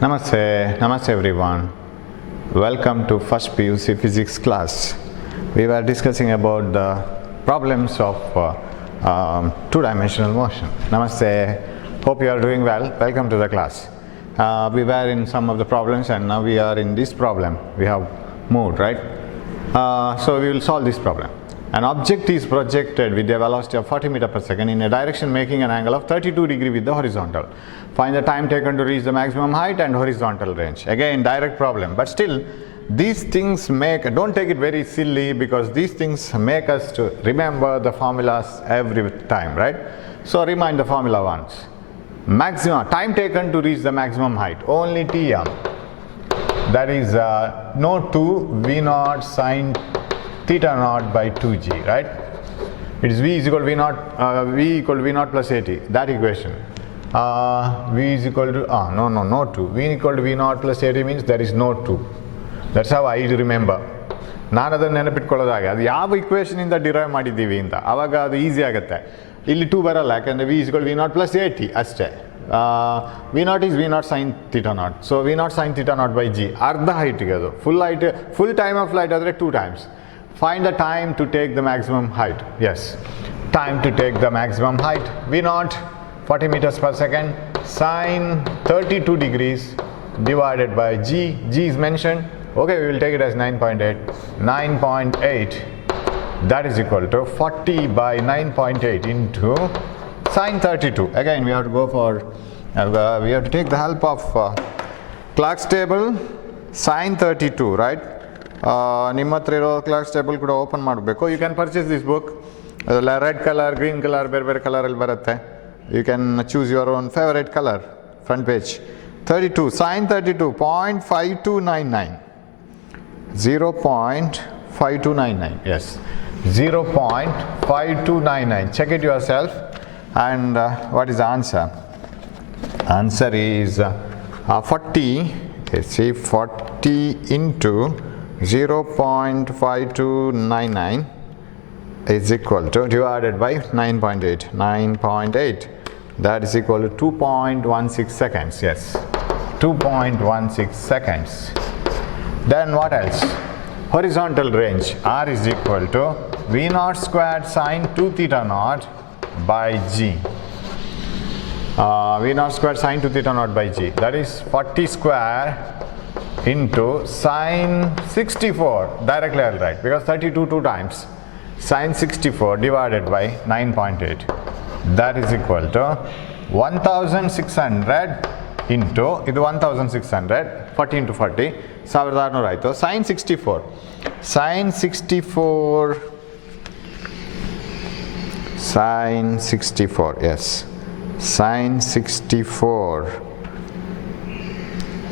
Namaste everyone. Welcome to first PUC physics class. We were discussing about the problems of two-dimensional motion. Namaste. Hope you are doing well. Welcome to the class. We were in some of the problems and now we are in this problem. We have moved, right? So we will solve this problem. An object is projected with a velocity of 40 meters per second in a direction making an angle of 32 degrees with the horizontal. Find the time taken to reach the maximum height and horizontal range. Again, direct problem, but still these things don't take it very silly, because these things make us to remember the formulas every time, right? So remind the formula once. Maximum time taken to reach the maximum height, only Tm, that is no 2 V naught sine theta naught by 2g, right? It is V is equal to V naught, V equal to V naught plus 80, that equation. V is equal to, no 2. V equal to V naught plus 80 means there is no 2. That's how I remember. ನಾನು ಅದನ್ನು ನೆನಪಿಟ್ಕೊಳ್ಳೋದಾಗೆ ಅದು ಯಾವ ಇಕ್ವೇಷನ್ ಇಂದ ಡಿರೈವ್ ಮಾಡಿದ್ದೀವಿ ಅಂತ ಆವಾಗ ಅದು ಈಸಿ ಆಗುತ್ತೆ. ಇಲ್ಲಿ 2 ಬರಲ್ಲ, ಯಾಕಂದರೆ V is equal to V naught plus 80 ಅಷ್ಟೇ. V naught is V naught sin theta naught. So V naught sin theta naught by g, ಅರ್ಧ ಹೈಟಿಗೆ ಅದು. Full time of flight ಆದರೆ 2 times. Find the time to take the maximum height. Yes, time to take the maximum height. V naught 40 meters per second sine 32 degrees divided by g. G is mentioned. Okay, we will take it as 9.8. 9.8, that is equal to 40 by 9.8 into sine 32. Again, we have to go for, we have to take the help of Clark's table. Sine 32, right? ನಿಮ್ಮ ಹತ್ರ ಇರೋ class table ಕೂಡ open ಮಾಡಬೇಕು. You can purchase this book. ಅದೆಲ್ಲ red colour, green colour, ಬೇರೆ ಬೇರೆ ಕಲರಲ್ಲಿ ಬರುತ್ತೆ. You can choose your own favourite colour. Front page 32, sine 32, 0.5299. 0.5299, yes, 0.5299. Check it yourself. And what is the answer? Answer is 40. Okay, see, 40 into 0.5299 is equal to, divided by 9.8. 9.8, that is equal to 2.16 seconds. Yes, 2.16 seconds. Then what else? Horizontal range, R is equal to V naught squared sine 2 theta naught by g. V naught squared sine 2 theta naught by g, that is 40 square into sine 64, directly I'll write, because 32 2 times, sine 64 divided by 9.8, that is equal to 1600 into, ಇದು 1600, 40 into 40, 1600 ಆಯಿತು. sine 64, sine 64, sine 64, yes, sine 64,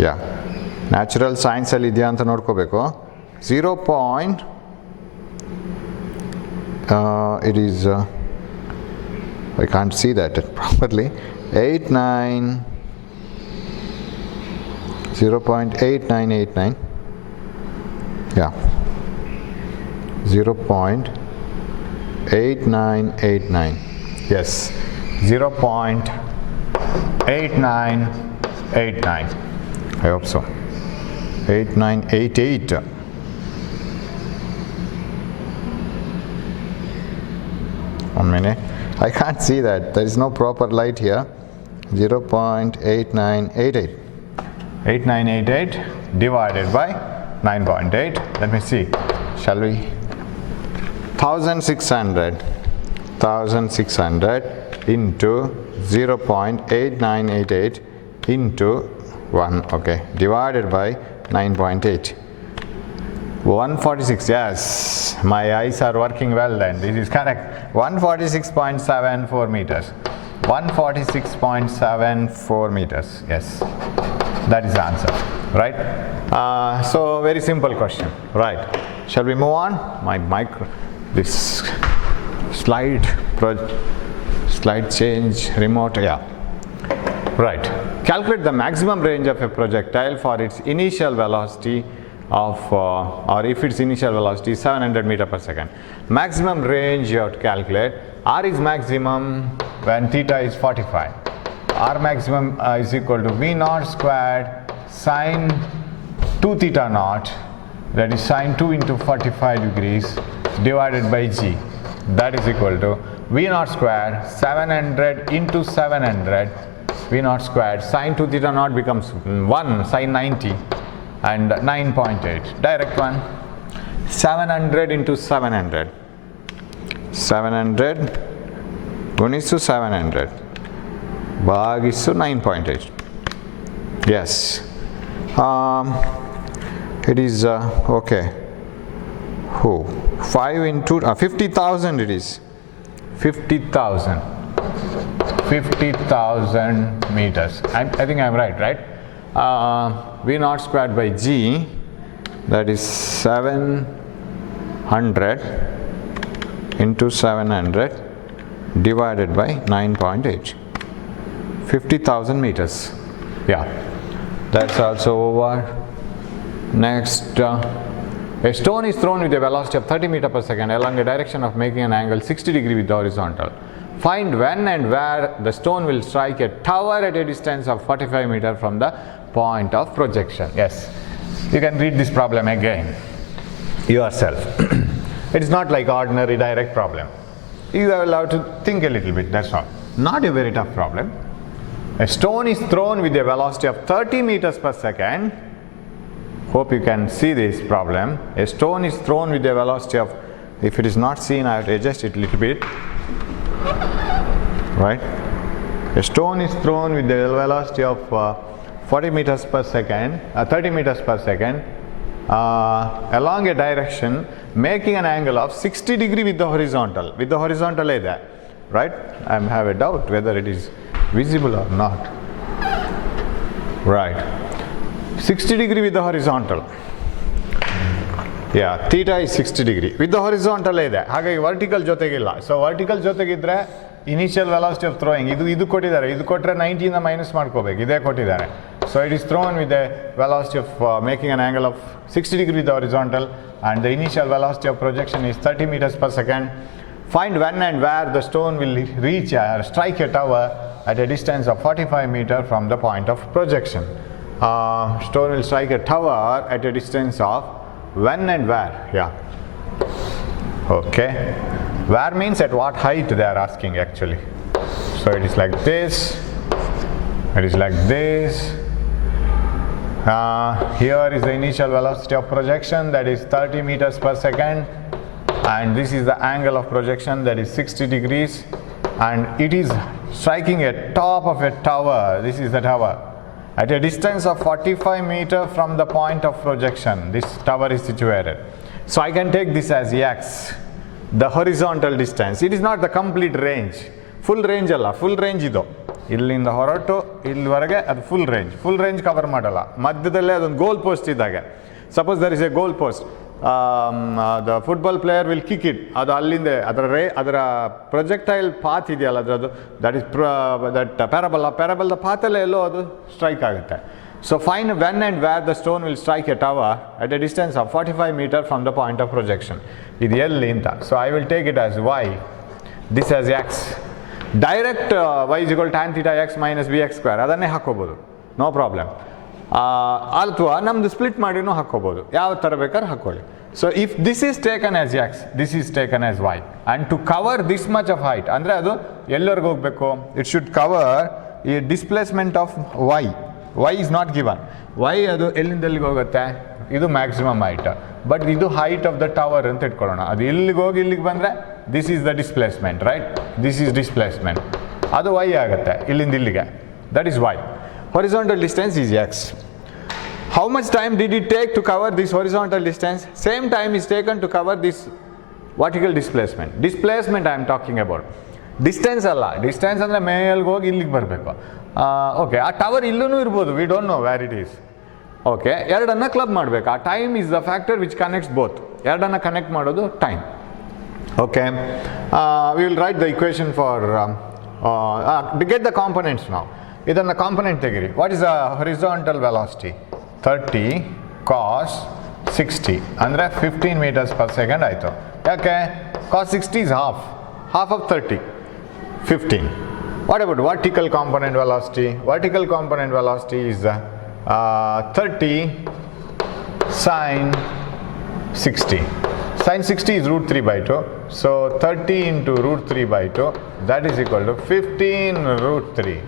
yeah, natural ಸೈನ್ಸಲ್ಲಿ ಇದೆಯಾ ಅಂತ ನೋಡ್ಕೋಬೇಕು. 0. It is, I can't see that properly, 0.8989, yeah, 0.8989, yes, 0.8989, I hope so. 8988. One minute, I can't see that, there is no proper light here. 0.8988, 8988 divided by 9.8. Let me see, shall we? 1600 into 0.8988 into 1, okay, divided by 9.8. 146, yes, my eyes are working well then, this is correct. 146.74 meters. 146.74 meters, yes, that is the answer, right? So very simple question, right? Shall we move on? This slide change, remote, yeah, right. Calculate the maximum range of a projectile for its initial velocity of, or if its initial velocity is 700 meters per second. Maximum range you have to calculate. R is maximum when theta is 45. R maximum is equal to V naught squared sine 2 theta naught, that is sine 2 into 45 degrees divided by g, that is equal to V naught square 700 into 700 V naught squared. Sine 2 theta naught becomes 1 sine 90 and 9.8. Direct one. 700 into 700. 700 gunisu 700 bagisu 9.8. Yes. It is okay. 5 into 50,000 it is. 50,000 meters. I think I'm right? V naught squared by g, that is 700 into 700 divided by 9.8. 50,000 meters. Yeah, that's also over. Next, a stone is thrown with a velocity of 30 meters per second along a direction of making an angle 60 degrees with the horizontal. Find when and where the stone will strike a tower at a distance of 45 meters from the point of projection. Yes, you can read this problem again yourself. It is not like ordinary direct problem. You are allowed to think a little bit, that's all. Not a very tough problem. A stone is thrown with a velocity of 30 meters per second. Hope you can see this problem. A stone is thrown with a velocity of, if it is not seen, I have to adjust it a little bit. Right? A stone is thrown with a velocity of 40 meters per second, 30 meters per second, along a direction, making an angle of 60 degrees with the horizontal. With the horizontal is there, right? I have a doubt whether it is visible or not. Right. 60 degree with the horizontal. Yeah, theta is 60 degree. With the horizontal ಇದೆ. ಹಾಗಾಗಿ vertical ಜೊತೆಗಿಲ್ಲ. So vertical ಜೊತೆಗಿದ್ರೆ initial velocity of throwing ಇದು ಕೊಟ್ಟಿದ್ದಾರೆ. ಇದು ಕೊಟ್ಟರೆ 90 ಇಂದ ಮೈನಸ್ ಮಾಡ್ಕೋಬೇಕು. ಇದೇ ಕೊಟ್ಟಿದ್ದಾರೆ. So it is thrown with a velocity of making an angle of 60 degree with the horizontal, and the initial velocity of projection is 30 meters per second. Find when and where the stone will reach or strike a tower at a distance of 45 meters from the point of projection. Stone will strike a tower at a distance of when and where. Yeah. Okay. Where means at what height they are asking actually. So it is like this. It is like this. Here is the initial velocity of projection, that is 30 meters per second. And this is the angle of projection, that is 60 degrees. And it is striking a top of a tower. This is the tower. At a distance of 45 meters from the point of projection, this tower is situated. So I can take this as x, the horizontal distance. It is not the complete range. Full range ಅಲ್ಲ, full range ಇದು. ಇಲ್ಲಿಂದ ಹೊರಟು ಇಲ್ಲಿವರೆಗೆ ಅದು full range. Full range cover ಮಾಡಲ್ಲ. ಮಧ್ಯದಲ್ಲೇ ಅದೊಂದು ಗೋಲ್ ಪೋಸ್ಟ್ ಇದ್ದಾಗ. Suppose there is a goal post. The football player will kick it. ಅದು ಅಲ್ಲಿಂದ ಅದರ projectile path ಇದೆಯಲ್ಲ ಅದರದು, that is that parabol the path ಅಲ್ಲೇ ಎಲ್ಲೋ ಅದು strike ಆಗುತ್ತೆ. So find when and where the stone will strike a tower at a distance of 45 meters from the point of projection. ಇದು ಎಲ್ಲಿ ಅಂತ. So I will take it as y, this as x. Direct y is equal to tan theta x minus bx square ಅದನ್ನೇ ಹಾಕೋಬಹುದು, no problem. ಅಥವಾ ನಮ್ದು ಸ್ಪ್ಲಿಟ್ ಮಾಡಿನೂ ಹಾಕೋಬಹುದು, ಯಾವ ಥರ ಬೇಕಾದ್ರೆ ಹಾಕೊಳ್ಳಿ. So if this is taken as X, this is taken as Y, and to cover this much of height, ಅಂದರೆ ಅದು ಎಲ್ಲರಿಗೂ ಹೋಗಬೇಕು, ಇಟ್ ಶುಡ್ ಕವರ್ ಈ displacement of Y. Y is not given. Y ಅದು ಎಲ್ಲಿಂದ ಎಲ್ಲಿಗೆ ಹೋಗುತ್ತೆ, ಇದು ಮ್ಯಾಕ್ಸಿಮಮ್ ಹೈಟ್, ಬಟ್ ಇದು ಹೈಟ್ ಆಫ್ ದ ಟವರ್ ಅಂತ ಇಟ್ಕೊಳ್ಳೋಣ. ಅದು ಇಲ್ಲಿಗೆ ಹೋಗಿ ಇಲ್ಲಿಗೆ ಬಂದರೆ this is the displacement, right? This is displacement, ಅದು ವೈ ಆಗುತ್ತೆ ಇಲ್ಲಿಂದ ಇಲ್ಲಿಗೆ, that is Y. Horizontal distance is x. How much time did it take to cover this horizontal distance? Same time is taken to cover this vertical displacement. Displacement I am talking about. Distance ಅಲ್ಲ, ಡಿಸ್ಟೆನ್ಸ್ ಅಂದರೆ ಮೇಲ್ಗೆ ಹೋಗಿ ಇಲ್ಲಿಗೆ ಬರಬೇಕು. ಓಕೆ, ಆ tower ಇಲ್ಲೂ ಇರ್ಬೋದು, we don't know where it is. Okay, ಎರಡನ್ನ ಕ್ಲಬ್ ಮಾಡಬೇಕು. ಆ time is the factor which connects both. ಎರಡನ್ನ ಕನೆಕ್ಟ್ ಮಾಡೋದು time. Okay, we will write the equation for get the components ನಾವು. ಇದನ್ನು ಕಾಂಪೊನೆಂಟ್ ತೆಗಿರಿ. What is the horizontal velocity? 30 cos 60 ಅಂದರೆ 15 meters per second ಆಯಿತು. ಯಾಕೆ? cos 60 is half of 30, 15. What about vertical component velocity? Vertical component velocity is 30 sine 60. Sine 60 is root 3 by 2. So 30 into root 3 by 2, that is equal to 15 root 3.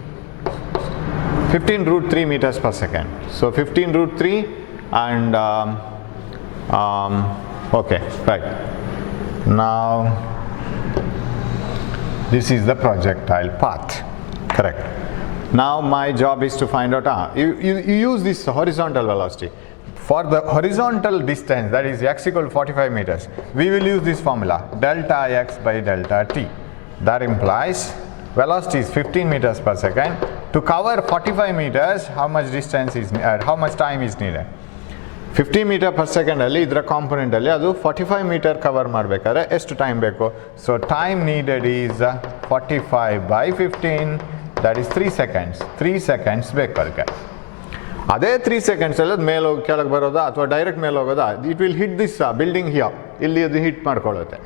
15 root 3 meters per second. So 15 root 3 and okay, right. Now this is the projectile path, correct. Now my job is to find out, you use this horizontal velocity. For the horizontal distance, that is x equal to 45 meters, we will use this formula, delta x by delta t. That implies velocity is 15 meters per second. To cover 45 meters, how much distance is how much time is needed? 50 meter per second alli idra component alli adu 45 meter cover ಮಾಡಬೇಕಾದ್ರೆ ಎಷ್ಟು ಟೈಮ್ ಬೇಕು? So time needed is 45 by 15, that is 3 seconds. 3 seconds ಬೇಕು ಅದಕ್ಕೆ. ಅದೇ 3 seconds ಅಲ್ಲಿ ಮೇಲೆ ಹೋಗಿ ಕೆಳಗೆ ಬರೋದಾ ಅಥವಾ ಡೈರೆಕ್ಟ್ ಮೇಲೆ ಹೋಗೋದಾ? It will hit this building here. ಇಲ್ಲಿ ಅದು ಹಿಟ್ ಮಾಡ್ಕೊಳ್ಳುತ್ತೆ.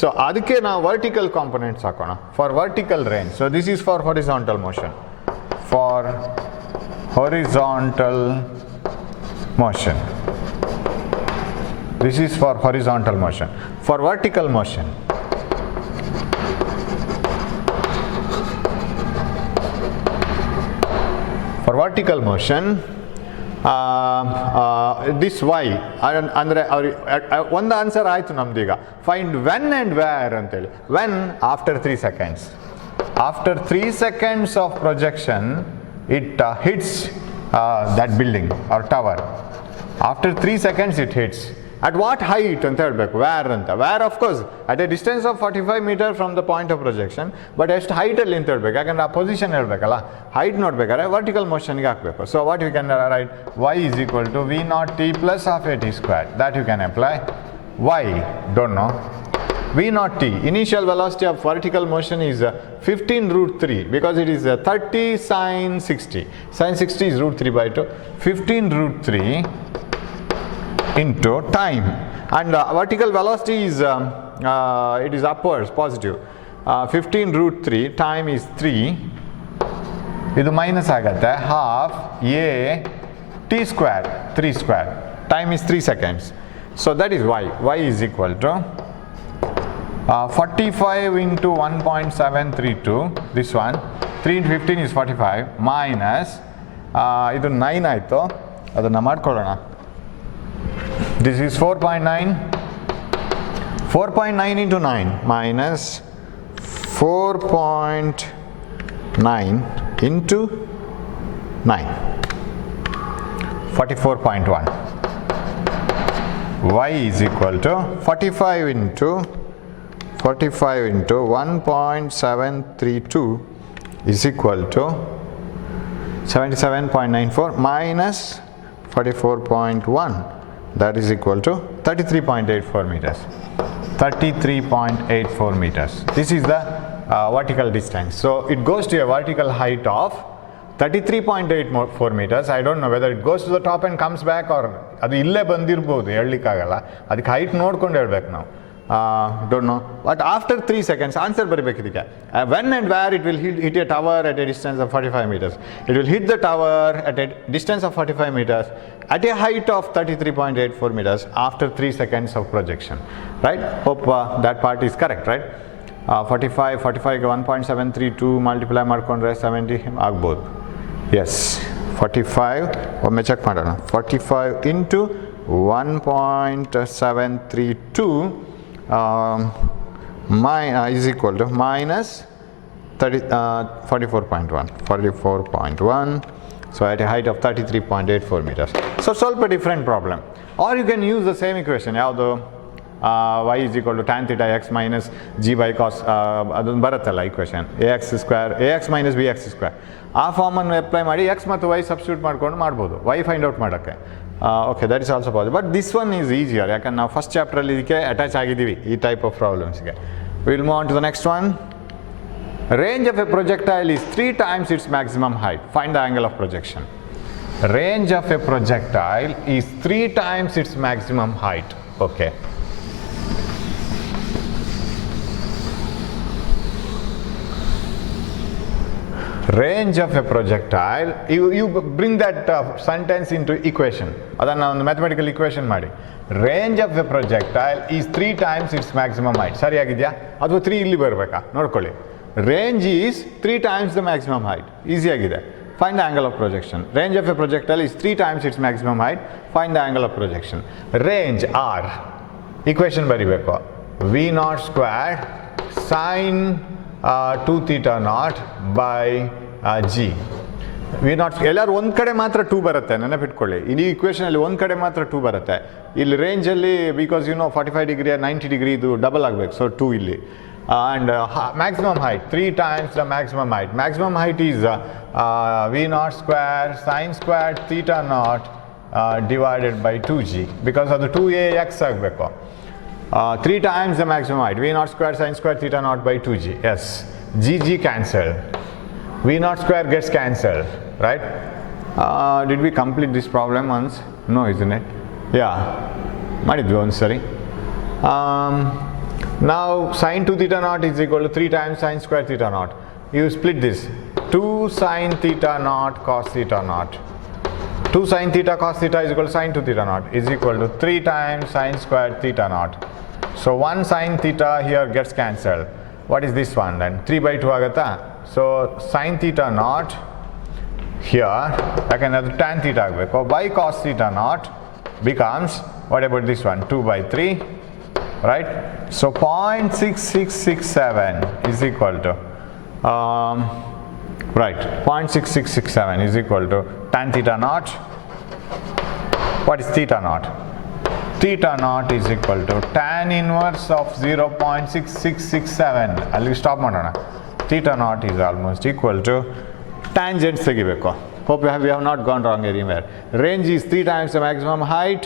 So ಅದಕ್ಕೆ ನಾವು vertical components ಹಾಕೋಣ. For vertical range. So this is for horizontal motion. For horizontal motion. This is for horizontal motion. For vertical motion, this y ಅಂದ್ರೆ ಒಂದು ಆನ್ಸರ್ ಆಯ್ತು ನಮ್ದೀಗ. ಫೈಂಡ್ ವೆನ್ ಅಂಡ್ ವೇರ್ ಅಂತೇಳಿ. When after 3 seconds. After 3 seconds of projection, it hits that building or tower. After 3 seconds it hits. At what height ಅಂತ ಹೇಳಬೇಕು? Where ಅಂತ. Where of course at a distance of 45 meter from the point of projection, but ಎಷ್ಟು height ಅಲ್ಲಿ ಅಂತ ಹೇಳಬೇಕು, ಯಾಕಂದ್ರೆ ಆ ಪೊಸಿಷನ್ ಹೇಳಬೇಕಲ್ಲ. ಹೈಟ್ ನೋಡಬೇಕಾದ್ರೆ ವರ್ಟಿಕಲ್ ಮೋಷನ್ಗೆ ಹಾಕಬೇಕು. So what we can write, y is equal to v naught t plus half a t squared. That you can apply. Y don't know. V naught t, initial velocity of vertical motion is 15 root 3 because it is 30 sine 60. Sine 60 is root 3 by 2. 15 root 3 into time, and vertical velocity is it is upwards, positive. 15 root 3, time is 3. Idu minus agate, half a t square, 3 square. Time is 3 seconds. So that is y. Y is equal to 45 into 1.732, this one. 3 into 15 is 45, minus idu 9 ಆಯಿತು, ಅದನ್ನು ಮಾಡ್ಕೊಳ್ಳೋಣ. This is 4.9. 4.9 into 9 minus 4.9 into 9. 44.1. Y is equal to 45 into 1.732 is equal to 77.94 minus 44.1. That is equal to 33.84 meters. 33.84 meters. This is the vertical distance. So it goes to a vertical height of 33.84 meters. I don't know whether it goes to the top and comes back or ಅದು ಇಲ್ಲೇ ಬಂದಿರಬಹುದು, ಹೇಳಲಿಕ್ಕಾಗಲ್ಲ. ಅದಕ್ಕೆ ಹೈಟ್ ನೋಡ್ಕೊಂಡು ಹೇಳ್ಬೇಕು ನಾವು. Don't know. But after 3 seconds, answer ಬರಬೇಕು ಇದಕ್ಕೆ. When and where it will hit a tower at a distance of 45 meters. It will hit the tower at a distance of 45 meters at a height of 33.84 meters after 3 seconds of projection. Right? Hope that part is correct, right? 45 1.732 multiply ಮಾಡ್ಕೊಂಡ್ರೆ 70 ಆಗ್ಬೋದು. Yes, 45 ಒಮ್ಮೆ ಚೆಕ್ ಮಾಡೋಣ. 45 into 1.732 is equal to minus 44.1. So at a height of 33.84 meters. So solve a different problem. Or you can use the same equation. ಯಾವುದು? Y is equal to tan theta x minus g by cos, ಅದೊಂದು ಬರುತ್ತಲ್ಲ equation. ax square, ax minus bx square. ಆ ಫಾರ್ಮನ್ನು ಅಪ್ಲೈ ಮಾಡಿ x ಮತ್ತು y substitute ಮಾಡ್ಕೊಂಡು ಮಾಡ್ಬೋದು. y find out ಮಾಡೋಕ್ಕೆ. Okay, that is also possible. But this one is easier. ಯಾಕಂದ್ರೆ ನಾವು ಫಸ್ಟ್ ಚಾಪ್ಟರಲ್ಲಿ ಇದಕ್ಕೆ ಅಟ್ಯಾಚ್ ಆಗಿದ್ದೀವಿ ಈ ಟೈಪ್ ಆಫ್ ಪ್ರಾಬ್ಲಮ್ಸ್ಗೆ. We will move on to the next one. Range of a projectile is 3 times its maximum height. Find the angle of projection. Range of a projectile is 3 times its maximum height. Okay. range of a projectile, you bring that sentence into equation. Adanna ಒಂದು mathematical equation ಮಾಡಿ. Range of a projectile is 3 times its maximum height. ಸರಿಯಾಗಿದೆಯಾ? ಅಥವಾ 3 ಇಲ್ಲಿ ಬರಬೇಕಾ? ನೋಡ್ಕೊಳ್ಳಿ. Range is 3 times the maximum height. Easy ಆಗಿದೆ. Find the angle of projection. Range of a projectile is 3 times its maximum height. Find the angle of projection. Range R. Equation ಬರಿಬೇಕು. V naught squared sin 2 theta naught by G. V naught ಎಲ್ಲರೂ ಒಂದು ಕಡೆ ಮಾತ್ರ 2 ಬರುತ್ತೆ, ನೆನಪಿಟ್ಕೊಳ್ಳಿ. ಈ ಇಕ್ವೇಷನ್ ಅಲ್ಲಿ ಒಂದು ಕಡೆ ಮಾತ್ರ 2 ಬರುತ್ತೆ. ಇಲ್ಲಿ ರೇಂಜ್ ಅಲ್ಲಿ ಬಿಕಾಸ್ 45 ಡಿಗ್ರಿ 90 ಡಿಗ್ರಿ ಇದು ಡಬಲ್ ಆಗಬೇಕು, ಸೊ 2 ಇಲ್ಲಿ. And maximum height 3 times the maximum height. Maximum height is V naught square sin squared theta naught divided by 2G, because ಅದು 2ax ಆಗಬೇಕು. 3 times the maximum height. V naught square sin square theta naught by 2G. Yes, G cancel. V naught square gets cancelled, right? Did we complete this problem once? No, isn't it? Yeah, ಮಾಡಿದ್ವಿ ಒಂದು ಸರಿ. Now sin 2 theta naught is equal to 3 times sin square theta naught. You split this. 2 sin theta naught cos theta naught. 2 sin theta cos theta is equal to sin 2 theta naught is equal to 3 times sin square theta naught. So 1 sin theta here gets cancelled. What is this one then? 3 by 2 agata. So sin theta naught here, ಯಾಕಂದ್ರೆ tan theta ಆಗಬೇಕು, by cos theta naught becomes, what about this one? 2 by 3, right? So 0.6667 is equal to right, 0.6667 is equal to tan theta naught. What is theta naught? Theta naught is equal to tan inverse of 0.6667. ಅಲ್ಲಿ ಸ್ಟಾಪ್ ಮಾಡೋಣ. Theta naught is almost equal to tangent ತೆಗಿಬೇಕು. Hope we have not gone wrong anywhere. Range is 3 times the maximum height,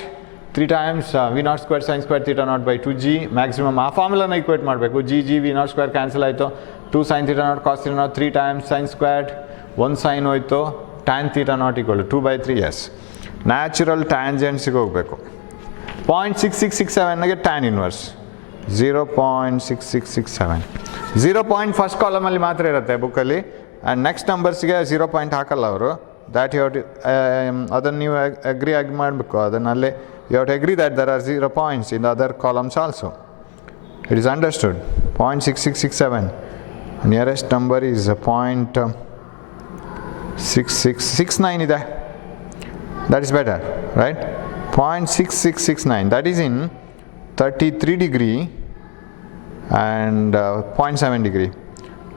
3 times V naught square sin square theta naught by 2G. Maximum ಆ ಫಾರ್ಮುಲಾನ ಈಕ್ವೇಟ್ ಮಾಡಬೇಕು. G V naught square cancel ಆಯಿತು. 2 sin theta naught cos theta naught 3 times sin squared, 1 sin ಹೋಯಿತು. tan theta naught equal to 2 by 3. Yes, natural ಟ್ಯಾಂಜೆಂಟ್ಸ್ಗೆ ಹೋಗಬೇಕು. 0.6667 ಗೆ tan inverse 0.6667. 0 point first ಕಾಲಮಲ್ಲಿ ಮಾತ್ರ ಇರುತ್ತೆ ಬುಕ್ಕಲ್ಲಿ, ಆ್ಯಂಡ್ ನೆಕ್ಸ್ಟ್ ನಂಬರ್ಸ್ಗೆ 0 ಪಾಯಿಂಟ್ ಹಾಕಲ್ಲ ಅವರು. ದ್ಯಾಟ್ ಯು ಹ್ಯಾವ್ ಟು ಅದನ್ನು ನೀವು ಅಗ್ರಿ ಆಗಿ ಮಾಡಬೇಕು. ಅದನ್ನಲ್ಲೇ you have to agree that there are 0 points in the other columns also. It is understood. 0.6667. Nearest number is 0.6669 ಇದೆ. That is better, right? 0.6669. That is in 33 degree and 0.7 degree.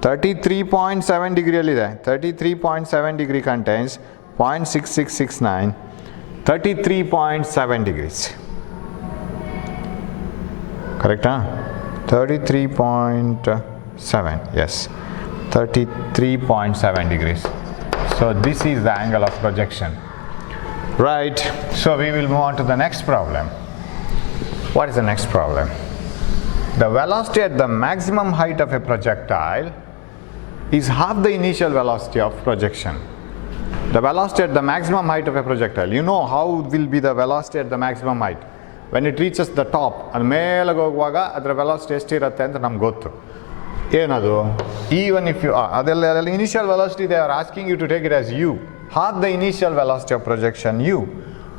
33.7 degree alide. 33.7 degree contains 0.6669. 33.7 degrees. Correct, huh? 33.7. Yes. 33.7 degrees. So this is the angle of projection. Right, so we will move on to the next problem. What is the next problem? The velocity at the maximum height of a projectile is half the initial velocity of projection. The velocity at the maximum height of a projectile. You know how will be the velocity at the maximum height. When it reaches the top, ಅದು ಮೇಲೆಗೆ ಹೋಗುವಾಗ ಅದರ ವೆಲಾಸಿಟಿ ಎಷ್ಟಿರುತ್ತೆ ಅಂತ ನಮ್ಗೆ ಗೊತ್ತು. ಏನದು? Even if you ಅದೆಲ್ಲ initial velocity they are asking you to take it as u. Half the initial velocity of projection u.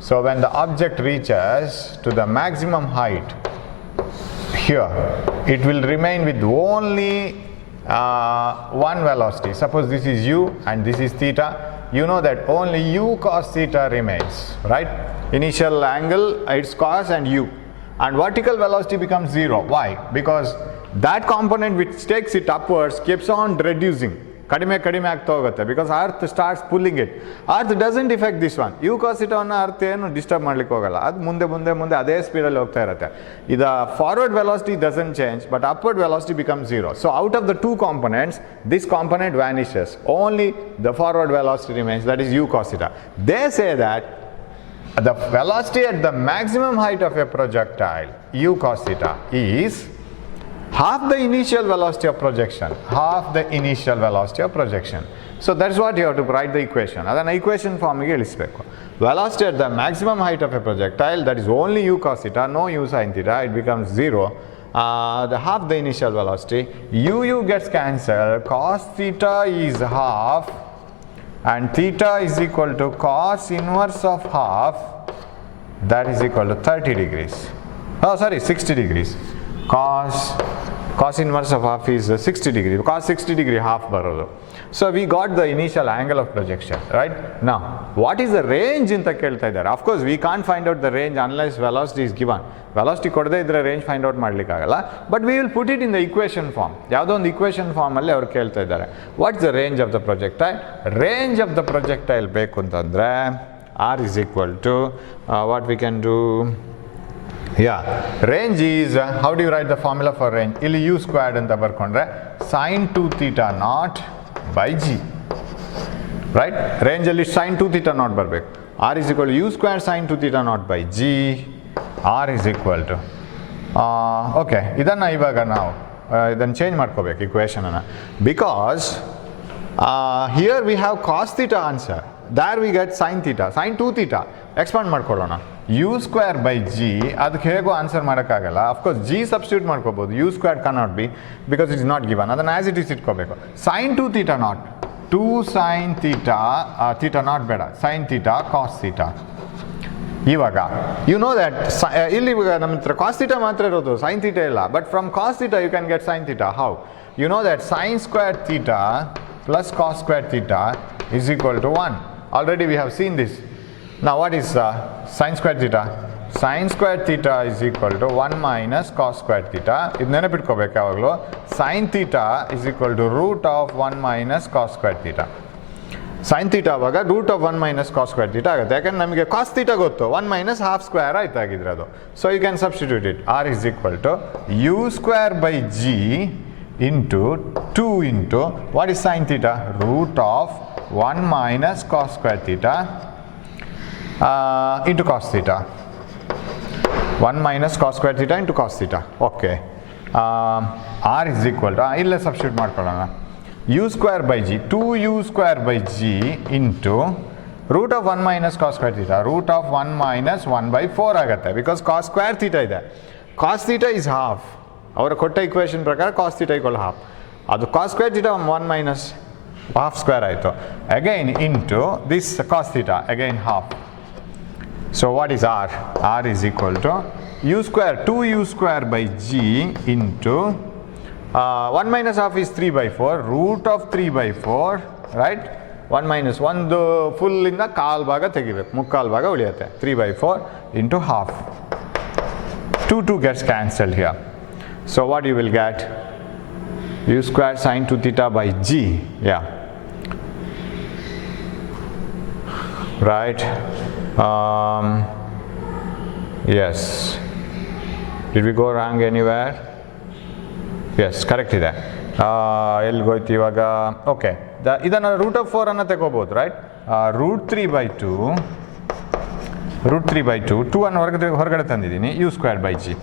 So when the object reaches to the maximum height here, it will remain with only one velocity. Suppose this is u and this is theta. You know that only u cos theta remains, right? Initial angle it's cos and u, and vertical velocity becomes 0. Why? Because that component which takes it upwards keeps on reducing. ಕಡಿಮೆ ಆಗ್ತಾ ಹೋಗುತ್ತೆ, because earth starts pulling it. Earth doesn't effect this one. You cos ಥೀಟಾವನ್ನು earth ಏನು ಡಿಸ್ಟರ್ಬ್ ಮಾಡ್ಲಿಕ್ಕೆ ಹೋಗಲ್ಲ. ಅದು ಮುಂದೆ ಅದೇ ಸ್ಪೀಡಲ್ಲಿ ಹೋಗ್ತಾ ಇರುತ್ತೆ. ಇದು forward velocity doesn't change, but upward velocity becomes 0. So out of the two components this component vanishes. Only the forward velocity remains, that is u cos theta. They say that the velocity at the maximum height of a projectile u cos theta is half the initial velocity of projection. Half the initial velocity of projection. So that's what you have to write the equation. Adana equation form ge ilisbeku. Velocity at the maximum height of a projectile, that is only u cos theta, no u sin theta, it becomes 0. the half the initial velocity, u gets cancelled, cos theta is half and theta is equal to cos inverse of half, that is equal to 30 degrees. Oh sorry, 60 degrees. Cos inverse of half is 60 degree, cos 60 degree half barodu. So we got the initial angle of projection, right? Now, what is the range in the kelta idare? Of course, we can't find out the range unless velocity is given. Velocity kodade idre range find out madlikagalla, but we will put it in the equation form. Yavado ಒಂದು equation form alli avaru kelta idare. What is the range of the projectile? Range of the projectile beku antandre r is equal to what we can do. Yeah, range is how do you write the formula for range? Illi u squared anta barkondre sin 2 theta naught by g, right? Range alli sin 2 theta naught barbeku. R is equal to u squared sin 2 theta naught by g. R is equal to okay, idanna ivaga ನಾವು ಇದನ್ನು ಚೇಂಜ್ ಮಾಡ್ಕೋಬೇಕು equation ಅನ್ನು, because here we have cos theta answer, there we get sin theta, sin 2 theta. Expand ಮಾಡ್ಕೊಳ್ಳೋಣ, u square by g, ಅದಕ್ಕೆ ಹೇಗೋ ಆನ್ಸರ್ ಮಾಡೋಕ್ಕಾಗಲ್ಲ. Of course g substitute ಮಾಡ್ಕೋಬೋದು, u squared cannot be because it is not given, ಅದನ್ನು as it is ಇಟ್ಕೋಬೇಕು. sin 2 theta naught, 2 sin theta, theta naught ಬೇಡ, sin theta cos theta. ಇವಾಗ you know that ಇಲ್ಲಿ ನಮ್ಮ ಹತ್ರ ಕಾಸ್ ಥೀಟಾ ಮಾತ್ರ ಇರೋದು, ಸೈನ್ ಥೀಟಾ ಇಲ್ಲ. But from cos theta you can get sine theta. How? You know that sine square theta plus cos square theta is equal to 1. Already we have seen this. Now what is sin square theta? Sin square theta is equal to 1 minus cos square theta. ಇದು ನೆನಪಿಟ್ಕೋಬೇಕು ಯಾವಾಗಲೂ. sin theta is equal to root of 1 minus cos square theta. sin theta ಆವಾಗ root of 1 minus cos square theta ಆಗುತ್ತೆ. ಯಾಕಂದ್ರೆ ನಮಗೆ cos theta ಗೊತ್ತು, 1 minus half square ಆಯ್ತಾಗಿದ್ರೆ ಅದು. So you can substitute it. R is equal to u square by g into 2 into what is sine theta? Root of 1 minus cos square theta into cos theta. 1 minus cos square theta into cos theta. Okay, R is equal to ಇಲ್ಲೇ substitute ಮಾಡ್ಕೊಳ್ಳೋಣ. u square by g, 2u square by g into root of 1 minus cos square theta, root of 1 minus 1 by 4 ಆಗುತ್ತೆ. Because cos square theta ಇದೆ, cos theta is half. ಅವರ ಕೊಟ್ಟ ಇಕ್ವೇಷನ್ ಪ್ರಕಾರ cos theta equal half. ಅದು cos square theta 1 minus half square ಆಯಿತು. Again into this cos theta, again half. So what is r? r is equal to u square, 2u square by g into 1 minus half is 3 by 4, root of 3 by 4, right? 1 minus 1 full ಇಂದ ಕಾಲ್ ಭಾಗ ತೆಗಿಬೇಕು, ಮುಕ್ಕಾಲ್ ಭಾಗ ಉಳಿಯುತ್ತೆ. 3 by 4 into half. 2 gets cancelled here. So what you will get? u square sin 2 theta by g. Yeah. Right? Yes. Did we go wrong anywhere? Yes correct ಇದೆ. ಎಲ್ಲಿಗೋಯ್ತು ಇವಾಗ? ಓಕೆ, ಇದನ್ನು ರೂಟ್ ಆಫ್ 4 ಅನ್ನು ತಗೋಬೋದು, right? Root 3 by 2, root 3 by 2, 2 ಅನ್ನು ಹೊರಗಡೆ ತಂದಿದ್ದೀನಿ, u square by g.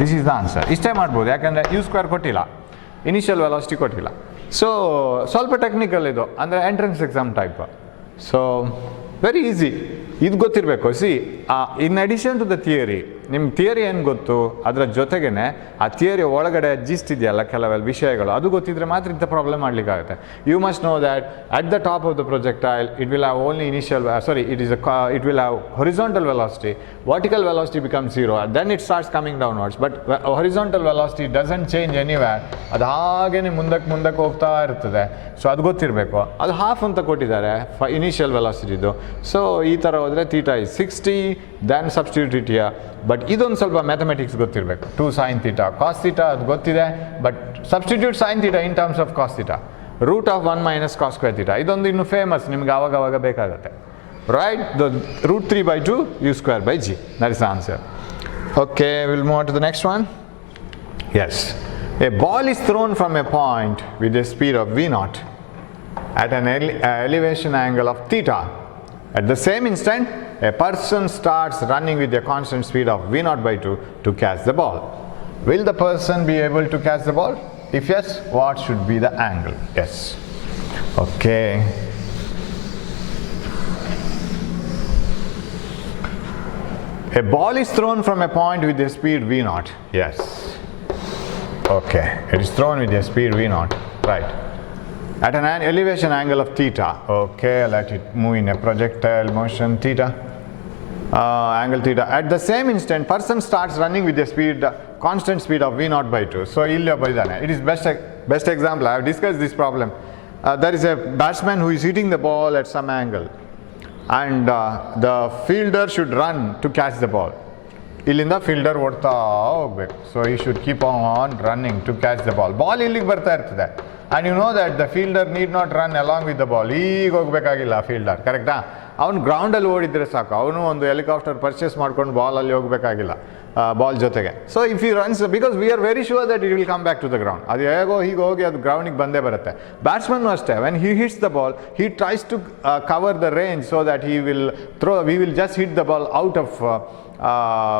This is the answer. ಇಷ್ಟೇ ಮಾಡ್ಬೋದು, ಯಾಕಂದರೆ ಯು ಸ್ಕ್ವೇರ್ ಕೊಟ್ಟಿಲ್ಲ, ಇನಿಷಿಯಲ್ ವೆಲಾಸಿಟಿ ಕೊಟ್ಟಿಲ್ಲ. ಸೊ ಸ್ವಲ್ಪ ಟೆಕ್ನಿಕಲ್ ಇದು, ಅಂದರೆ entrance exam type. So very easy, ಇದು ಗೊತ್ತಿರಬೇಕು. See in addition to the theory, ನಿಮ್ಗೆ ಥಿಯರಿ ಏನು ಗೊತ್ತು, ಅದರ ಜೊತೆಗೇ ಆ ಥಿಯರಿ ಒಳಗಡೆ ಜಿಸ್ಟ್ ಇದೆಯಲ್ಲ ಕೆಲವೆಲ್ಲ ವಿಷಯಗಳು, ಅದು ಗೊತ್ತಿದ್ರೆ ಮಾತ್ರ ಇಂಥ ಪ್ರಾಬ್ಲಮ್ ಮಾಡಲಿಕ್ಕಾಗುತ್ತೆ. You must know that at the top of the projectile it will have only initial, it will have horizontal velocity, vertical velocity becomes 0, and then it starts coming downwards. But horizontal velocity doesn't change anywhere, ಅದು ಹಾಗೇನೆ ಮುಂದಕ್ಕೆ ಹೋಗ್ತಾ ಇರ್ತದೆ. ಸೊ ಅದು ಗೊತ್ತಿರಬೇಕು. ಅದು ಹಾಫ್ ಅಂತ ಕೊಟ್ಟಿದ್ದಾರೆ ಇನಿಷಿಯಲ್ ವೆಲಾಸಿಟಿದು. ಸೊ ಈ ಥರ ಹೋದರೆ theta is 60, then substitute it here. But ಇದೊಂದು ಸ್ವಲ್ಪ ಮ್ಯಾಥಮೆಟಿಕ್ಸ್ ಗೊತ್ತಿರಬೇಕು. 2 sin theta cos theta ಅದು ಗೊತ್ತಿದೆ, but substitute sin theta in terms of cos theta, root of 1 minus cos square theta. ಇದೊಂದು ಇನ್ನು ಫೇಮಸ್, ನಿಮ್ಗೆ ಆವಾಗ ಬೇಕಾಗುತ್ತೆ, right? The root 3 by 2 u square by g, that is the answer. Okay, we'll move on to the next one. Yes, a ball is thrown from a point with a speed of v0 at an elevation angle of theta. At the same instant, a person starts running with a constant speed of v0 by 2 to catch the ball. Will the person be able to catch the ball? If yes, what should be the angle? Yes. Okay. A ball is thrown from a point with a speed v0. Yes. Okay, it is thrown with a speed v naught, right. At an elevation angle of theta, okay, let it move in a projectile motion theta, angle theta. At the same instant, person starts running with a speed, constant speed of v naught by 2. So, it is best example. I have discussed this problem. There is a batsman who is hitting the ball at some angle, and the fielder should run to catch the ball. ಇಲ್ಲಿಂದ fielder ಓಡ್ತಾ ಹೋಗ್ಬೇಕು. So he should keep on running to catch the ball ಇಲ್ಲಿಗೆ ಬರ್ತಾ ಇರ್ತದೆ. And you know that the fielder need not run along with the ball. ಈಗ ಹೋಗಬೇಕಾಗಿಲ್ಲ ಫೀಲ್ಡರ್, ಕರೆಕ್ಟಾ? ಅವ್ನು ಗ್ರೌಂಡಲ್ಲಿ ಓಡಿದ್ರೆ ಸಾಕು. ಅವನು ಒಂದು ಹೆಲಿಕಾಪ್ಟರ್ ಪರ್ಚೇಸ್ ಮಾಡ್ಕೊಂಡು ಬಾಲಲ್ಲಿ ಹೋಗಬೇಕಾಗಿಲ್ಲ ಬಾಲ್ ಜೊತೆಗೆ. So if you runs, because we are very sure that it will come back to the ground. ಅದು ಹೇಗೋ ಹೀಗೆ ಹೋಗಿ ಅದು ಗ್ರೌಂಡಿಗೆ ಬಂದೇ ಬರುತ್ತೆ. ಬ್ಯಾಟ್ಸ್ಮನ್ನು ಅಷ್ಟೇ, when he hits the ball he tries to cover the range so that he will just hit the ball out of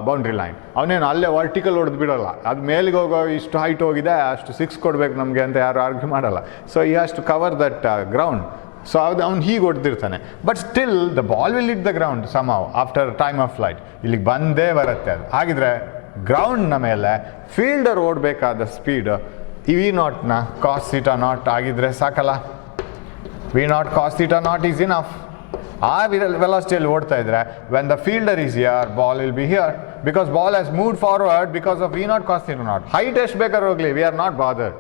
boundary line. ಅವನೇನು ಅಲ್ಲೇ ವರ್ಟಿಕಲ್ ಹೊಡೆದು ಬಿಡೋಲ್ಲ. ಅದು ಮೇಲಿಗೆ ಹೋಗೋ ಇಷ್ಟು ಹೈಟ್ ಹೋಗಿದೆ, ಅಷ್ಟು 6 ಕೊಡಬೇಕು ನಮಗೆ ಅಂತ ಯಾರು ಆರ್ಗ್ಯೂ ಮಾಡಲ್ಲ. ಸೊ ಈ has to cover that ground. So ಅವ್ನು ಹೀಗೆ ಹೊಡೆದಿರ್ತಾನೆ. But still the ball will hit the ground somehow after time of flight. ಇಲ್ಲಿಗೆ ಬಂದೇ ಬರುತ್ತೆ ಅದು. ಹಾಗಿದ್ರೆ ಗ್ರೌಂಡ್ನ ಮೇಲೆ ಫೀಲ್ಡರ್ ಓಡಬೇಕಾದ ಸ್ಪೀಡ್ ಈ ವಿ ನಾಟ್ನ ಕಾಸ್ ಥೀಟಾ ನಾಟ್ ಆಗಿದ್ರೆ ಸಾಕಲ್ಲ. V not cos theta nought is enough. ಆ ವೆಲಾಸಿಟಿಯಲ್ಲಿ ಓಡ್ತಾ ಇದ್ರೆ when the fielder is here, ball will be here, because ball has moved forward because of v not cos theta naught. Height ಎಷ್ಟು ಬೇಕಾದ್ರೂ ಹೋಗಲಿ, we are not bothered.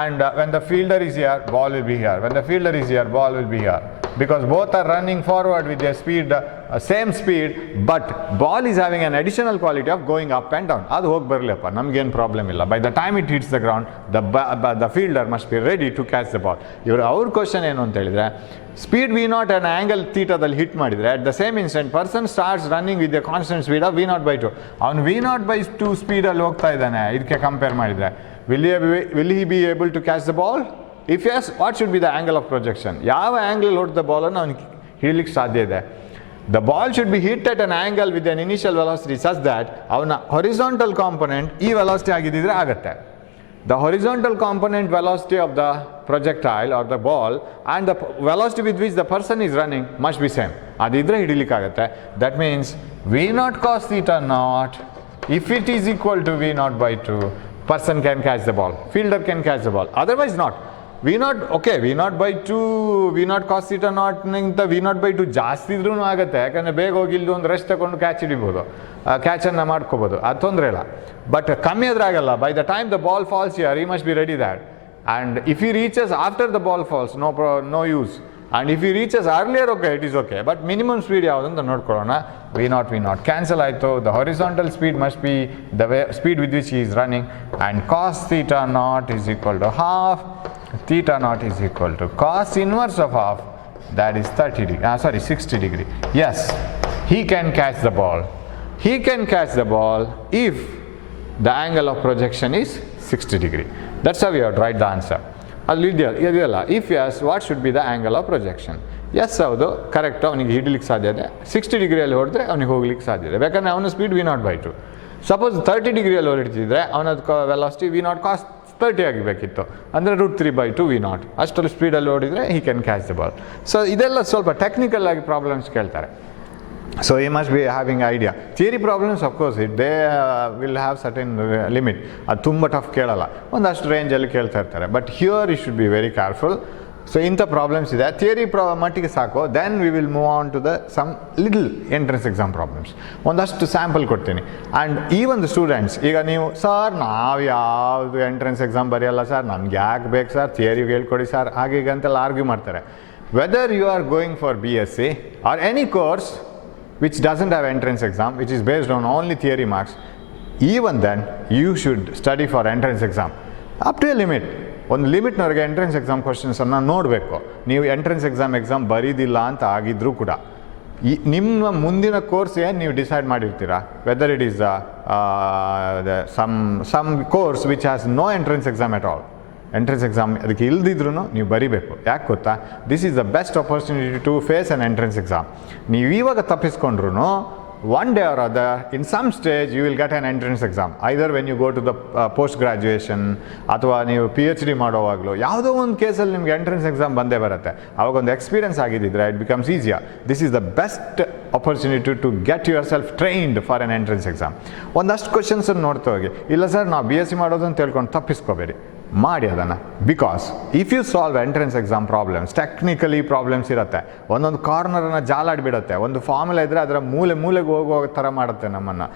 And when the fielder is here, ball will be here. When the fielder is here, ball will be here. Because both are running forward with their speed, same speed, but ball is having an additional quality of going up and down. ಅದು ಹೋಗಿ ಬರಲಿಪ್ಪ, ನಮಗೇನು ಪ್ರಾಬ್ಲಮ್ ಇಲ್ಲ. By the time it hits the ground, the fielder must be ready to catch the ball. ಅವ್ರ question ಏನು ಅಂತ ಹೇಳಿದ್ರೆ, speed v nought and angle ಥೀಟಾದಲ್ಲಿ ಹಿಟ್ ಮಾಡಿದರೆ at the same instant person starts running with the constant speed of v not by 2. ಅವ್ನು V not by 2 ಸ್ಪೀಡಲ್ಲಿ ಹೋಗ್ತಾ ಇದ್ದಾನೆ. ಇದಕ್ಕೆ ಕಂಪೇರ್ ಮಾಡಿದರೆ will he be able to catch the ball? If yes, what should be the angle of projection? ಯಾವ ಆ್ಯಂಗಲ್ ಹೊಡೆದ ದ ಬಾಲನ್ನು ಅವನಿಗೆ ಹಿಡಲಿಕ್ಕೆ ಸಾಧ್ಯ ಇದೆ? The ball should be hit at an angle with an initial velocity such that ಅವನ horizontal component ಈ velocity ಆಗಿದ್ದಿದ್ರೆ ಆಗುತ್ತೆ. The horizontal component velocity of the projectile or the ball and the velocity with which the person is running must be same. ಅದಿದ್ರೆ ಹಿಡಿಲಿಕ್ಕಾಗತ್ತೆ. That means v naught cos theta naught, if it is equal to v naught by 2, person can catch the ball, fielder can catch the ball, otherwise not. v naught by 2, v naught cos theta naught ನಿಂತ v naught by 2 ಜಾಸ್ತಿ ಇದ್ರೂ ಆಗುತ್ತೆ. ಯಾಕಂದರೆ ಬೇಗ ಹೋಗಿ ಇಲ್ಲಿ ಒಂದು ರೆಸ್ಟ್ ತಗೊಂಡು ಕ್ಯಾಚ್ ಹಿಡಿಬೋದು, ಕ್ಯಾಚನ್ನು ಮಾಡ್ಕೋಬೋದು, ಅದು ತೊಂದರೆ ಇಲ್ಲ. ಬಟ್ ಕಮ್ಮಿ ಆದ್ರೆ ಆಗಲ್ಲ. By the time the ball falls here, he must be ready that. And if he reaches after the ball falls, no use. And if he reaches earlier, okay, it is okay. But minimum speed ಯಾವುದು ಅಂತ ನೋಡ್ಕೊಳ್ಳೋಣ. v naught cancel ಆಯಿತು. The horizontal speed must be the speed with which he is running, and cos theta naught is equal to half. Theta naught is equal to cos inverse of half, that is 60 degree. Yes, he can catch the ball. He can catch the ball if the angle of projection is 60 degree. That's how we have to write the answer. ಅಲ್ಲಿ ಇದೆಯಲ್ಲ, if yes what should be the angle of projection. Yes ಹೌದು, correct. ಅವನಿಗೆ ಹಿಡಲಿಕ್ಕೆ ಸಾಧ್ಯ ಇದೆ. 60 ಡಿಗ್ರಿಯಲ್ಲಿ ಹೊಡೆದ್ರೆ ಅವನಿಗೆ ಹೋಗ್ಲಿಕ್ಕೆ ಸಾಧ್ಯ ಇದೆ. ಯಾಕಂದರೆ ಅವನ speed v not by 2. Suppose 30 ಡಿಗ್ರಿಯಲ್ಲಿ ಹೊರಡ್ತಿದ್ರೆ ಅವನದು ವೆಲಾಸಿಟಿ ವಿ ನಾಟ್ ಕಾಸ್ 30 ಆಗಬೇಕಿತ್ತು. ಅಂದರೆ √3/2 ವಿ ನಾಟ್. ಅಷ್ಟೊಂದು ಸ್ಪೀಡಲ್ಲಿ ಓಡಿದರೆ he can catch the ball. So ಇದೆಲ್ಲ ಸ್ವಲ್ಪ ಟೆಕ್ನಿಕಲ್ ಆಗಿ ಪ್ರಾಬ್ಲಮ್ಸ್ ಕೇಳ್ತಾರೆ. So he must be having idea. Theory problems, of course, they will have certain limit. ಅದು ತುಂಬ ಟಫ್ ಕೇಳಲ್ಲ, ಒಂದಷ್ಟು ರೇಂಜಲ್ಲಿ ಕೇಳ್ತಾ ಇರ್ತಾರೆ. But here you should be very careful. So ಇಂಥ ಪ್ರಾಬ್ಲಮ್ಸ್ ಇದೆ. ಥಿಯರಿ ಮಟ್ಟಿಗೆ ಸಾಕು. Then we will move on to the some little entrance exam problems. ಒಂದಷ್ಟು ಸ್ಯಾಂಪಲ್ ಕೊಡ್ತೀನಿ. ಆ್ಯಂಡ್ ಈ ಒಂದು ಸ್ಟೂಡೆಂಟ್ಸ್, ಈಗ ನೀವು ಸರ್ ನಾವು ಯಾವುದು ಎಂಟ್ರೆನ್ಸ್ ಎಕ್ಸಾಮ್ ಬರೆಯಲ್ಲ ಸರ್, ನಮ್ಗೆ ಯಾಕೆ ಬೇಕು ಸರ್, ಥಿಯರಿ ಹೇಳ್ಕೊಡಿ ಸರ್, ಹಾಗೆ ಈಗ ಅಂತೆಲ್ಲ ಆರ್ಗ್ಯೂ ಮಾಡ್ತಾರೆ. Whether you are going for BSc or any course which doesn't have entrance exam, which is based on only theory marks, even then you should study for entrance exam up to a limit. ಒಂದು ಲಿಮಿಟ್ನವರೆಗೆ entrance exam ಕ್ವಶನ್ಸನ್ನು ನೋಡಬೇಕು. ನೀವು entrance exam ಬರೀದಿಲ್ಲ ಅಂತ ಆಗಿದ್ರೂ ಕೂಡ ನಿಮ್ಮ ಮುಂದಿನ ಕೋರ್ಸ್ ಏನು ನೀವು ಡಿಸೈಡ್ ಮಾಡಿರ್ತೀರಾ, whether it is some course which has no entrance exam at all. Entrance exam ಅದಕ್ಕೆ ಇಲ್ದಿದ್ರೂ ನೀವು ಬರೀಬೇಕು. ಯಾಕೆ ಗೊತ್ತಾ, this is the best opportunity to face an entrance exam. ನೀವು ಇವಾಗ ತಪ್ಪಿಸ್ಕೊಂಡ್ರು one day or other, in some stage you will get an entrance exam, either when you go to the post graduation ಅಥವಾ ನೀವು PhD ಮಾಡೋವಾಗಲೂ ಯಾವುದೋ ಒಂದು ಕೇಸಲ್ಲಿ ನಿಮ್ಗೆ ಎಂಟ್ರೆನ್ಸ್ ಎಕ್ಸಾಮ್ ಬಂದೇ ಬರುತ್ತೆ. ಅವಾಗ ಒಂದು ಎಕ್ಸ್ಪೀರಿಯನ್ಸ್ ಆಗಿದ್ದಿದ್ರೆ it becomes easier. This is the best opportunity to get yourself trained for an entrance exam. ಒಂದಷ್ಟು ಕ್ವಶನ್ಸನ್ನು ನೋಡ್ತಾ ಹೋಗಿ. ಇಲ್ಲ ಸರ್ ನಾವು BSc ಮಾಡೋದು ಅಂತ ಹೇಳ್ಕೊಂಡು ತಪ್ಪಿಸ್ಕೋಬೇಡಿ, ಮಾಡಿ ಅದನ್ನು. Because if you solve entrance exam problems, technically problems ಇರುತ್ತೆ, ಒಂದೊಂದು ಕಾರ್ನರನ್ನು ಜಾಲಾಡಿಬಿಡುತ್ತೆ, ಒಂದು ಫಾರ್ಮುಲಾ ಇದ್ದರೆ ಅದರ ಮೂಲೆಗೆ ಹೋಗೋ ಥರ ಮಾಡುತ್ತೆ ನಮ್ಮನ್ನು,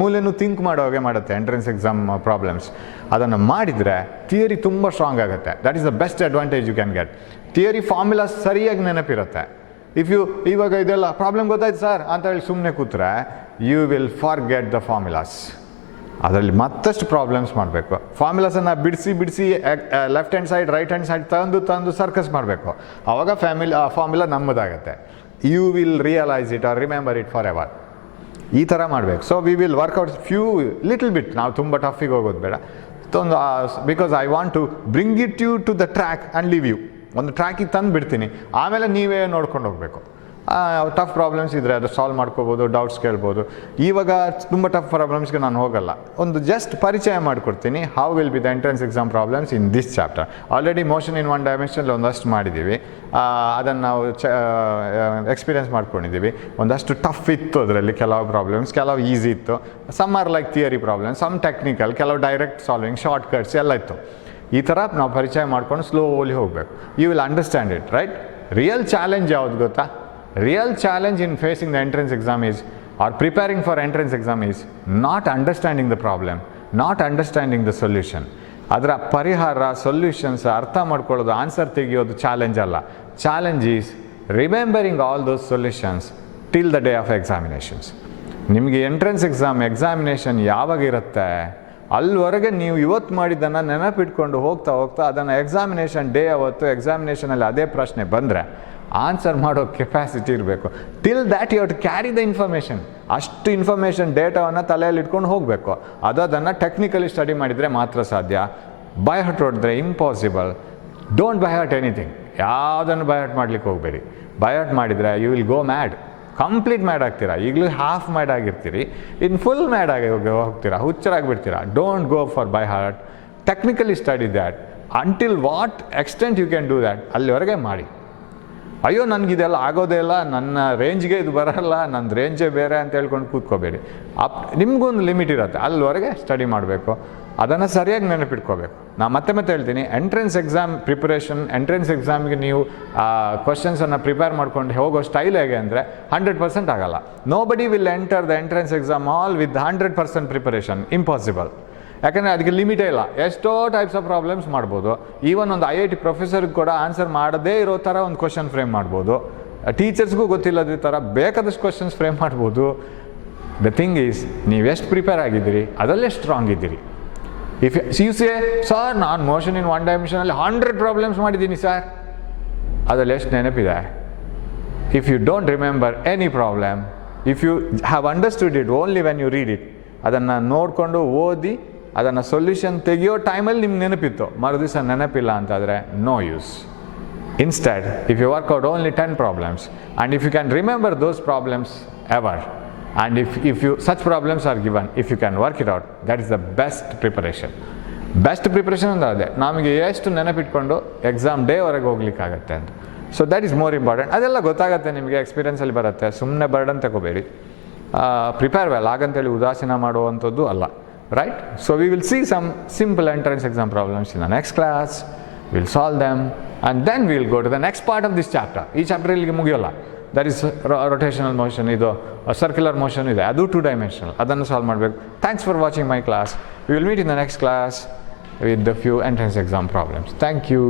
ಮೂಲೆನೂ ಥಿಂಕ್ ಮಾಡೋ ಹಾಗೆ ಮಾಡುತ್ತೆ ಎಂಟ್ರೆನ್ಸ್ ಎಕ್ಸಾಮ್ ಪ್ರಾಬ್ಲಮ್ಸ್. ಅದನ್ನು ಮಾಡಿದರೆ ಥಿಯರಿ ತುಂಬ ಸ್ಟ್ರಾಂಗ್ ಆಗುತ್ತೆ. That is the best advantage you can get. Theory formula ಸರಿಯಾಗಿ ನೆನಪಿರುತ್ತೆ. ಇವಾಗ ಇದೆಲ್ಲ ಪ್ರಾಬ್ಲಮ್ ಗೊತ್ತಾಯ್ತು ಸರ್ ಅಂತ ಹೇಳಿ ಸುಮ್ಮನೆ ಕೂತ್ರೆ you will forget the formulas. ಅದರಲ್ಲಿ ಮತ್ತಷ್ಟು ಪ್ರಾಬ್ಲಮ್ಸ್ ಮಾಡಬೇಕು. ಫಾರ್ಮುಲಾಸನ್ನು ಬಿಡಿಸಿ left hand side right hand side ತಂದು ಸರ್ಕಸ್ ಮಾಡಬೇಕು. ಆವಾಗ ಫಾರ್ಮುಲಾ ನಮ್ಮದಾಗತ್ತೆ. You will realise it or remember it for ever. ಈ ಥರ ಮಾಡಬೇಕು. So we will work out little bit. ನಾವು ತುಂಬ ಟಫಿಗೆ ಹೋಗೋದು ಬೇಡ. Because I want to bring it you to the track and leave you. ಒಂದು ಟ್ರ್ಯಾಕಿಗೆ ತಂದು ಬಿಡ್ತೀನಿ, ಆಮೇಲೆ ನೀವೇ ನೋಡ್ಕೊಂಡು ಹೋಗಬೇಕು. ಟಫ್ ಪ್ರಾಬ್ಲಮ್ಸ್ ಇದ್ದರೆ ಅದು ಸಾಲ್ವ್ ಮಾಡ್ಕೋಬೋದು, ಡೌಟ್ಸ್ ಕೇಳ್ಬೋದು. ಇವಾಗ ತುಂಬ ಟಫ್ ಪ್ರಾಬ್ಲಮ್ಸ್ಗೆ ನಾನು ಹೋಗಲ್ಲ, ಒಂದು ಜಸ್ಟ್ ಪರಿಚಯ ಮಾಡಿಕೊಡ್ತೀನಿ. How will be the entrance exam problems in this chapter. Already motion in one ಡೈಮೆನ್ಷನಲ್ಲಿ ಒಂದಷ್ಟು ಮಾಡಿದ್ದೀವಿ, ಅದನ್ನು ನಾವು ಎಕ್ಸ್ಪೀರಿಯನ್ಸ್ ಮಾಡ್ಕೊಂಡಿದ್ದೀವಿ. ಒಂದಷ್ಟು ಟಫ್ ಇತ್ತು ಅದರಲ್ಲಿ, ಕೆಲವು ಪ್ರಾಬ್ಲಮ್ಸ್, ಕೆಲವು ಈಸಿ ಇತ್ತು. Some are like theory problems, some technical, ಕೆಲವು ಡೈರೆಕ್ಟ್ ಸಾಲ್ವಿಂಗ್, ಶಾರ್ಟ್ ಕಟ್ಸ್ ಎಲ್ಲ ಇತ್ತು. ಈ ಥರ ನಾವು ಪರಿಚಯ ಮಾಡ್ಕೊಂಡು ಸ್ಲೋಲಿ ಹೋಗಬೇಕು. You will understand it, right? Real challenge ಯಾವುದು ಗೊತ್ತಾ? Real challenge in facing the entrance exam is, or preparing for entrance exam is not understanding the problem, not understanding the solution. ಅದರ ಪರಿಹಾರ, ಸೊಲ್ಯೂಷನ್ಸ್ ಅರ್ಥ ಮಾಡ್ಕೊಳ್ಳೋದು, answer ತೆಗೆಯೋದು challenge ಅಲ್ಲ. Challenge is remembering all those solutions till the day of examinations. ನಿಮಗೆ entrance examination ಯಾವಾಗ ಇರುತ್ತೆ ಅಲ್ಲಿವರೆಗೆ ನೀವು ಇವತ್ತು ಮಾಡಿದ್ದನ್ನು ನೆನಪಿಟ್ಕೊಂಡು ಹೋಗ್ತಾ ಅದನ್ನು ಎಕ್ಸಾಮಿನೇಷನ್ ಡೇ ಅವತ್ತು ಎಕ್ಸಾಮಿನೇಷನಲ್ಲಿ ಅದೇ ಪ್ರಶ್ನೆ ಬಂದರೆ ಆನ್ಸರ್ ಮಾಡೋ ಕೆಪಾಸಿಟಿ ಇರಬೇಕು. Till that you have to carry the information. ಅಷ್ಟು ಇನ್ಫಾರ್ಮೇಷನ್ ಡೇಟಾವನ್ನು ತಲೆಯಲ್ಲಿ ಇಟ್ಕೊಂಡು ಹೋಗಬೇಕು. ಅದನ್ನು ಟೆಕ್ನಿಕಲಿ ಸ್ಟಡಿ ಮಾಡಿದರೆ ಮಾತ್ರ ಸಾಧ್ಯ. ಬೈ ಹಾರ್ಟ್ ಹೊಡೆದ್ರೆ impossible. Don't by heart anything. ಯಾವುದನ್ನು ಬೈ ಹಾರ್ಟ್ ಮಾಡಲಿಕ್ಕೆ ಹೋಗಬೇಡಿ. ಬೈ ಹಾರ್ಟ್ ಮಾಡಿದರೆ you will go mad. Complete mad ಆಗ್ತೀರಾ. ಈಗಲೂ ಹಾಫ್ ಮ್ಯಾಡ್ ಆಗಿರ್ತೀರಿ, ಇನ್ನು ಫುಲ್ ಮ್ಯಾಡ್ ಆಗಿ ಹೋಗ್ತೀರಾ, ಹುಚ್ಚರಾಗಿಬಿಡ್ತೀರಾ. Don't go for by heart. Technically study that until what extent you can do that. ಅಲ್ಲಿವರೆಗೆ ಮಾಡಿ. ಅಯ್ಯೋ ನನಗಿದೆಲ್ಲ ಆಗೋದೇ ಇಲ್ಲ, ನನ್ನ ರೇಂಜ್ಗೆ ಇದು ಬರೋಲ್ಲ, ನನ್ನ ರೇಂಜೇ ಬೇರೆ ಅಂತ ಹೇಳ್ಕೊಂಡು ಕೂತ್ಕೋಬೇಡಿ. ನಿಮಗೊಂದು ಲಿಮಿಟ್ ಇರುತ್ತೆ, ಅಲ್ಲಿವರೆಗೆ ಸ್ಟಡಿ ಮಾಡಬೇಕು. ಅದನ್ನು ಸರಿಯಾಗಿ ನೆನಪಿಟ್ಕೋಬೇಕು. ನಾನು ಮತ್ತೆ ಹೇಳ್ತೀನಿ, ಎಂಟ್ರೆನ್ಸ್ ಎಕ್ಸಾಮ್ ಪ್ರಿಪರೇಷನ್, ಎಂಟ್ರೆನ್ಸ್ ಎಕ್ಸಾಮ್ಗೆ ನೀವು ಕ್ವಶನ್ಸನ್ನು ಪ್ರಿಪೇರ್ ಮಾಡ್ಕೊಂಡು ಹೋಗೋ ಸ್ಟೈಲ್ ಹೇಗೆ ಅಂದರೆ 100% ಆಗಲ್ಲ. ನೋ ಬಡಿ will enter the entrance exam all with 100% preparation. Impossible. ಯಾಕಂದರೆ ಅದಕ್ಕೆ ಲಿಮಿಟೇ ಇಲ್ಲ. ಎಷ್ಟೋ ಟೈಪ್ಸ್ ಆಫ್ ಪ್ರಾಬ್ಲಮ್ಸ್ ಮಾಡ್ಬೋದು. ಈವನ್ ಒಂದು IIT ಪ್ರೊಫೆಸರ್ಗೆ ಕೂಡ ಆನ್ಸರ್ ಮಾಡದೇ ಇರೋ ಥರ ಒಂದು ಕ್ವಶನ್ ಫ್ರೇಮ್ ಮಾಡ್ಬೋದು. ಟೀಚರ್ಸ್ಗೂ ಗೊತ್ತಿಲ್ಲದ ಥರ ಬೇಕಾದಷ್ಟು ಕ್ವಶನ್ಸ್ ಫ್ರೇಮ್ ಮಾಡ್ಬೋದು. ದ ಥಿಂಗ್ ಈಸ್, ನೀವೆಷ್ಟು ಪ್ರಿಪೇರ್ ಆಗಿದ್ದೀರಿ, ಅದರಲ್ಲೇ ಸ್ಟ್ರಾಂಗ್ ಇದ್ದೀರಿ. ಇಫ್ ಯು ಸೇ ಸರ್ ನಾನು ಮೋಷನ್ ಇನ್ ಒನ್ ಡೈಮೆನ್ಷನಲ್ಲಿ 100 ಪ್ರಾಬ್ಲಮ್ಸ್ ಮಾಡಿದ್ದೀನಿ ಸರ್, ಅದರಲ್ಲಿ ಎಷ್ಟು ನೆನಪಿದೆ? If you don't remember any problem, if you have understood it only when you read it, ಅದನ್ನು ನೋಡಿಕೊಂಡು ಓದಿ ಅದನ್ನು ಸೊಲ್ಯೂಷನ್ ತೆಗೆಯೋ ಟೈಮಲ್ಲಿ ನಿಮ್ಗೆ ನೆನಪಿತ್ತು, ಮರುದಿವಸ ನೆನಪಿಲ್ಲ ಅಂತಾದರೆ no use. Instead if you work out only 10 problems and if you can remember those problems ever, and if you such problems are given, if you can work it out, that is the best preparation. Best preparation ಅಂದರೆ ಅದೇ, ನಮಗೆ ಎಷ್ಟು ನೆನಪಿಟ್ಕೊಂಡು ಎಕ್ಸಾಮ್ ಡೇವರೆಗೆ ಹೋಗ್ಲಿಕ್ಕಾಗತ್ತೆ ಅಂತ. So that is more important. ಅದೆಲ್ಲ ಗೊತ್ತಾಗುತ್ತೆ ನಿಮಗೆ, ಎಕ್ಸ್ಪೀರಿಯನ್ಸಲ್ಲಿ ಬರುತ್ತೆ. ಸುಮ್ಮನೆ ಬರ್ಡನ್ ತಗೋಬೇಡಿ. ಪ್ರಿಪೇರ್ ವೆಲ್, ಹಾಗಂತೇಳಿ ಉದಾಸೀನ ಮಾಡುವಂಥದ್ದು ಅಲ್ಲ. Right? So we will see some simple entrance exam problems in the next class. Will solve them and then will go to the next part of this chapter. ಈ chapter ಇಲ್ಲಿಗೆ ಮುಗಿಯೋಲ್ಲ. That is rotational motion, ಇದು circular motion ಇದೆ, ಅದು 2 dimensional. ಅದನ್ನು solve ಮಾಡಬೇಕು. Thanks for watching my class. We will meet in the next class with the few entrance exam problems. Thank you.